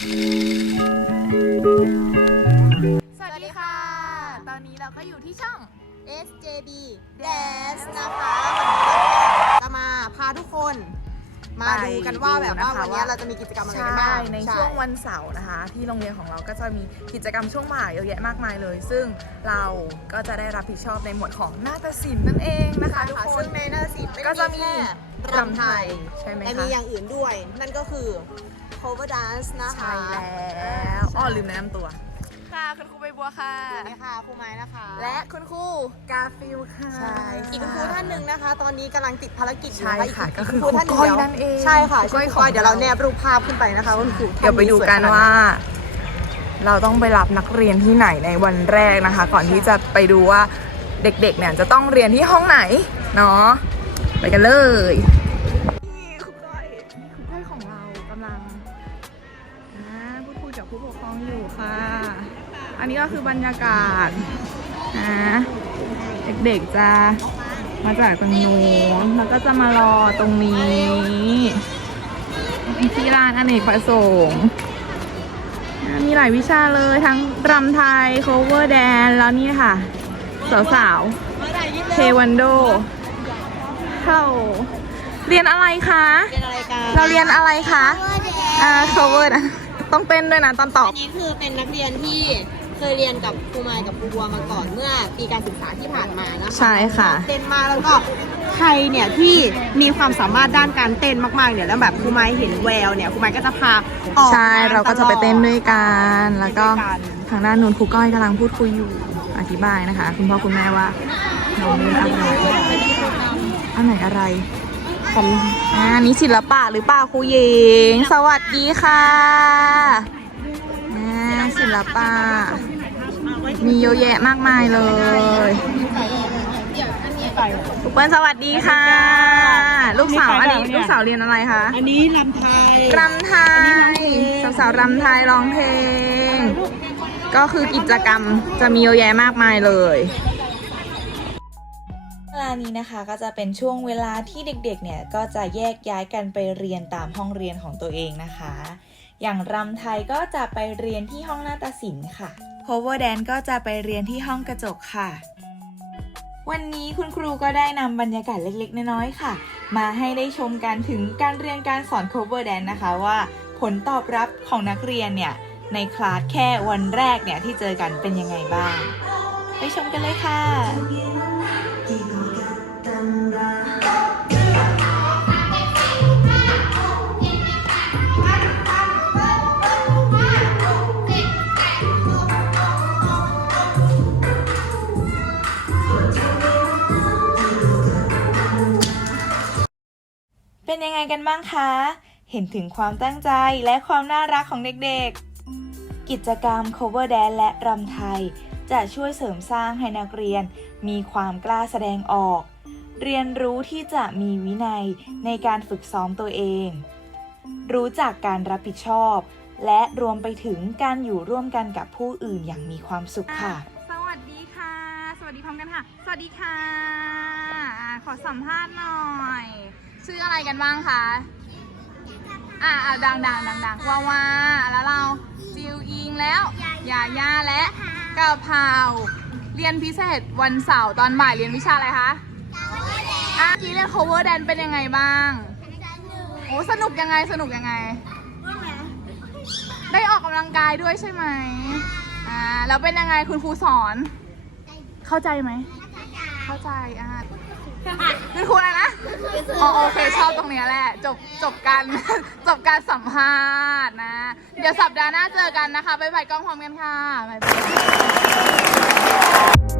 สวัสดีค่ะ ตอนนี้เราก็อยู่ที่ช่อง SJB Dance นะคะวันนี้เราก็จะมาพาทุกคนมาดูกันว่าแบบว่าวันนี้เราจะมีกิจกรรมอะไรกันบ้างในช่วงวันเสาร์นะคะ ที่โรงเรียนของเราก็จะมีกิจกรรมช่วงบ่ายเยอะแยะมากมายเลย ซึ่งเราก็จะได้รับผิดชอบในหมวดของนาฏศิลป์นั่นเองนะคะใช่ทุกค่ะคซึ่นงในนาฏศิลป์ไม่ก็ได้จะมีมีแค่รำไทยใช่ไหมแต่คะมีอย่างอื่นด้วย นั่นก็คือ cover dance นะคะใช่แล้วอ้อลืมแนะนำตัว ค่ะคุณครูใบบัวค่ะสวัสดีค่ะครูไม้นะคะ และคุณครูกาฟิลค่ะ ใช่อีกคุณครูท่านหนึ่งนะคะ ตอนนี้กำลังติดภารกิจอยู่ใช่นะคะค่ะอีก็คือณครูท่านหนึ่งครูก้อยเดี๋ยวนั่นเองใช่ค่ะครูก้อยชื่อครูก้อยของเดี๋ยวเราเราแนบรูปภาพขึ้นไปนะคะว่าคุณครูท่านเดี๋ยวไปดูกันว่า เราต้องไปรับนักเรียนที่ไหนในวันแรกนะคะ ก่อนที่จะไปดูว่าเด็กๆเนี่ยจะต้องเรียนที่ห้องไหนเนาะไปกันเลย อยของเรากำลังอ่าพูดคุยกับผู้ปกครองอยู่ค่ะ อันนี้ก็คือบรรยากาศนะเด็กๆจะมาจากตรงนู้นแล้วก็จะมารอตรงนี้ที่ร้านอเนกประสงค์มีหลายวิชาเลยทั้งรำไทย cover dance แล้วนี่ค่ะ สาวๆเทวันโด เข้า เรียนอะไรคะ เรียนอะไรกันเราเรียนอะไรคะอ่า cover นะต้องเต้นด้วยนะตอนตอบอันนี้คือเป็นนักเรียนที่เคยเรียนกับครูไม้กับครูบัวมาก่อนเมื่อปีการศึกษาที่ผ่านมานะคะใช่ค่ะ เต้นมากแล้วก็ใครเนี่ยที่มีความสามารถด้านการเต้นมากๆเนี่ยแล้วแบบครูไม้เห็นแววเนี่ยครูไม้ก็จะพาออกใช่ งนเราก็จะไปเต้นด้วยกัน แล้วก็ไปด้วยกันทางด้านนู้นครูก้อยกำลังพูดคุยอยู่ อธิบายนะคะ คุณพ่อคุณแม่ว่าน้องเล่นอะไรอันไหนอะไร ของอ่านี่ศิลปะหรือเปล่าครูหญิง สวัสดีค่ะอ่าศิลปะ มีเยอะแยะมากมายเลยทุกคนสวัสดีค่ะ ลูกสาวอันนี้ลูกสาวเรียนอะไรคะ อันนี้ลำไทยรำไทยสาวๆรำไทยร้องเพลง ก็คือกิจกรรมจะมีเยอะแยะมากมายเลยเว ลานี้นะคะก็จะเป็นช่วงเวลาที่เด็กๆเนี่ยก็จะแยกย้ายกันไปเรียนตามห้องเรียนของตัวเองนะคะ อย่างรำไทยก็จะไปเรียนที่ห้องนาฏศิลป์ค่ะ cover dance ก็จะไปเรียนที่ห้องกระจกค่ะ วันนี้คุณครูก็ได้นำบรรยากาศเล็กๆ น้อยๆค่ะ มาให้ได้ชมกันถึงการเรียนการสอน cover dance นะคะว่า ผลตอบรับของนักเรียนเนี่ยในคลาสแค่วันแรกเนี่ยที่เจอกันเป็นยังไงบ้าง ไปชมกันเลยค่ะ เป็นยังไงกันบ้างคะ เห็นถึงความตั้งใจและความน่ารักของเด็กๆ กิจกรรม cover dance และรำไทย จะช่วยเสริมสร้างให้นักเรียน มีความกล้าแสดงออก เรียนรู้ที่จะมีวินัยในการฝึกซ้อมตัวเอง รู้จักการรับผิดชอบ และรวมไปถึงการอยู่ร่วมกันกับผู้อื่นอย่างมีความสุขค่ะ สวัสดีค่ะ สวัสดีพร้อมกันค่ะ สวัสดีค่ะ ขอสัมภาษณ์หน่อย ชื่ออะไรกันบ้างคะ อ่าอ่าดังดังดังดังวาวาแล้วเราจิวอิงแล้วยาย่าและกะเพราเรียนพิเศษวันเสาร์ตอนบ่ายเรียนวิชาอะไรคะอะเมื่อกี้เรียน cover dance เป็นยังไงบ้างโอ้สนุกยังไงสนุกยังไง ได้ออกกำลังกายด้วยใช่ไหมอ่าแล้วเป็นยังไงคุณครูสอน เข้าใจไหมเข้าใจอ่า อ๋อโอเคชอบตรงนี้แหละ จบจบการ จบการสัมภาษณ์นะ เดี๋ยวสัปดาห์หน้าเจอกันนะคะ บ๊ายบายกล้องพร้อมกันค่ะบ๊ายบาย